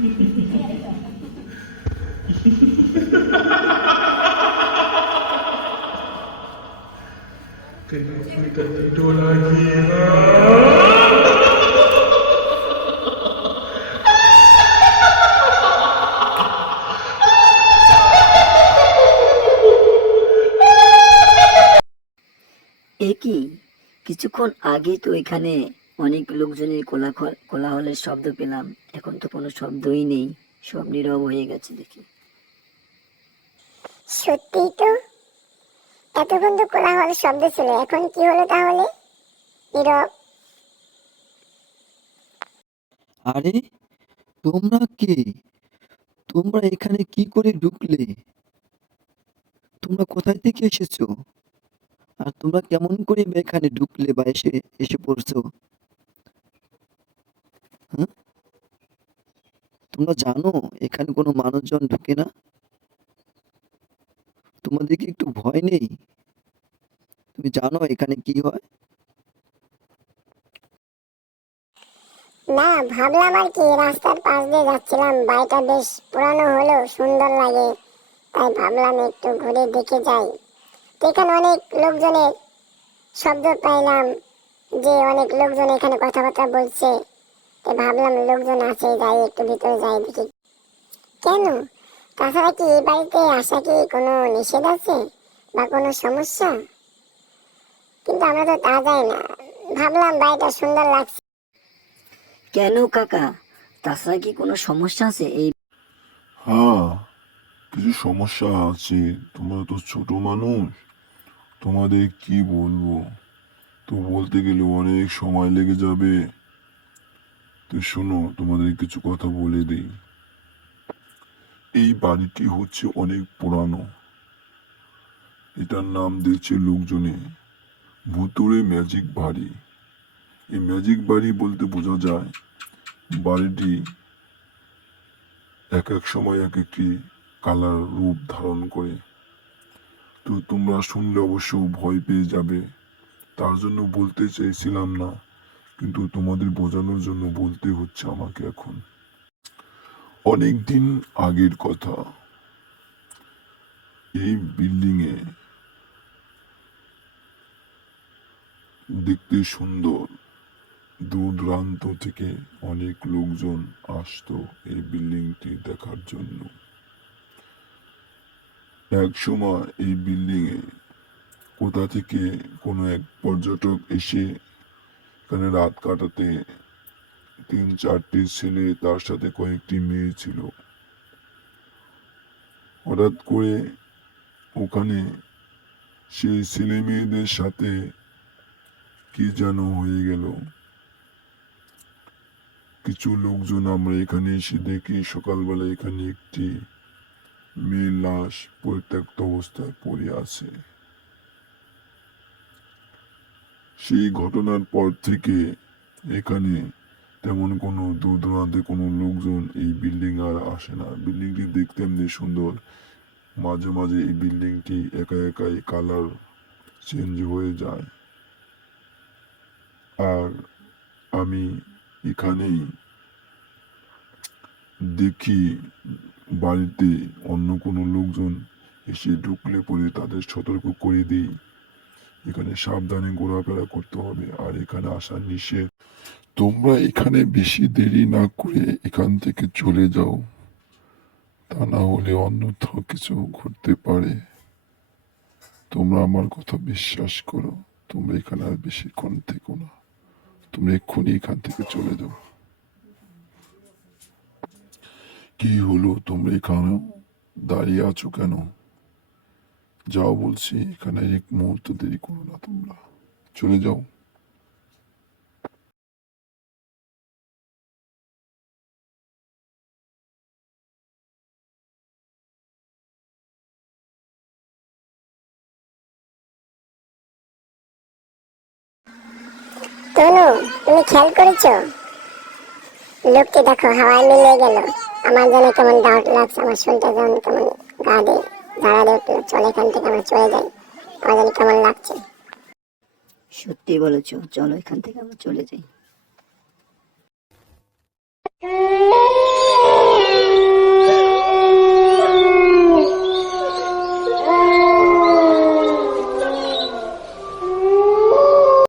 Kenapa tak tidur lagi? Ha? এ কিছুক্ষণ আগে তো এখানে অনেক লোকজনের কোলাহল কোলাহলের শব্দ পেলাম। এখন তো কোনো শব্দই নেই সব নীরব হয়ে গেছে দেখি। সত্যিই তো? এতক্ষণ তো কোলাহল শব্দ ছিল এখন কি হলো তাহলে? নীরব। আরে তোমরা কে? তোমরা এখানে কি করে ঢুকলে? তোমরা কোথায় থেকে এসেছ? আর তোমরা কেমন করে এখানে ঢুকলে বা এসে এসে পড়ছো? তোমরা জানো, এখানে কোনো মানুষজন ঢুকে না? তোমাদের কি একটু ভয় নেই? তুমি জানো এখানে কি হয়? না, ভাবলাম আর কি, রাস্তার পাশ দিয়ে যাচ্ছিলাম। বাড়িটা বেশ পুরানো হলো সুন্দর লাগে, তাই ভাবলাম একটু ঘুরে দেখে যাই। এখানে অনেক লোকজনের শব্দ পাইলাম, যে অনেক লোকজন এখানে কথাবার্তা বলছে। তো ভাবলাম লোকজন আছে যাই একটু ভিতরে যাই দেখি। কেন? তাছাড়া কি এই বাড়িতে আসা কি কোনো নিষেধ আছে? বা কোনো সমস্যা? কিন্তু আমরা তো তা যাই না। ভাবলাম বাড়িটা সুন্দর লাগছে। কেন কাকা? তাছাড়া কি কোনো সমস্যা আছে এই হ্যাঁ কিছু সমস্যা আছে। তোমরা তো ছোট মানুষ। তোমাদের কি বলব? তো বলতে গেলে অনেক সময় লেগে যাবে। তো শোনো তোমাদের কিছু কথা বলে দিই। এই বাড়িটি হচ্ছে অনেক পুরানো। এটার নাম দিয়েছে লোকজনে, ভুতুড়ে ম্যাজিক বাড়ি। এই ম্যাজিক বাড়ি বলতে বোঝা যায়, বাড়িটি এক এক সময় এক একটি কালার রূপ ধারণ করে। তো তোমরা শুনলে অবশ্য ভয় পেয়ে যাবে, তার জন্য বলতে চাইছিলাম না। কিন্তু তোমাদের বোঝানোর জন্য বলতে হচ্ছে আমাকে এখন। অনেক দিন আগের কথা। এই বিল্ডিং এ দেখতে সুন্দর। দূর দূরান্ত থেকে অনেক লোকজন আসতো এই বিল্ডিংটি দেখার জন্য। এক সময় এই বিল্ডিং এ কোথা থেকে কোনো এক পর্যটক এসে এখানে রাত কাটাতে তিন চারটি ছেলে তার সাথে কয়েকটি মেয়ে ছিল। হঠাৎ করে ওখানে সেই ছেলে মেয়েদের সাথে কি যেন হয়ে গেল। কিছু লোকজন আমরা এখানে এসে দেখি, সকালবেলা এখানে একটি মেয়ের লাশ পরিত্যক্ত অবস্থায় পড়ে আছে। সেই ঘটনার পর থেকে এখানে তেমন কোনো দূর দূরান্তে কোনো লোকজন এই বিল্ডিং আর আসে না। বিল্ডিংটি দেখতে এমনি সুন্দর। মাঝে মাঝে এই বিল্ডিংটি একা একাই কালার চেঞ্জ হয়ে যায়। আর আমি এখানেই দেখি বাড়িতে অন্য কোনো লোকজন এসে ঢুকলে পরে তাদের সতর্ক করে দিই। এখানে সাবধানে ঘোরাফেরা করতে হবে, আর এখানে আসা নিষেধ। তোমরা এখানে বেশি দেরি না করে এখান থেকে চলে যাও। তা না হলে অন্যথাও কিছু ঘটতে পারে। তোমরা আমার কথা বিশ্বাস করো, তোমরা এখানে আর বেশিক্ষণ থেকো না। তোমরা এক্ষুনি এখান থেকে চলে যাও। কি হলো তোমরা এখানে দাঁড়িয়ে আছো কেন? যাও বলছি, এখানে এক মুহূর্ত দেরি করো না তোমরা। চলে যাও। তনু, তুমি খেয়াল করেছ? লোকটি দেখো, হাওয়ায় মিলিয়ে গেল। আমার যেন কেমন ডাউট লাগছে, আমার শুনতে যেমন কেমন গা দিয়ে। দাঁড়া দিয়ে উঠল চল এখান থেকে আমরা চলে যাই। আমার কেমন লাগছে। সত্যি বলেছ চলো এখান থেকে আমরা চলে যাই।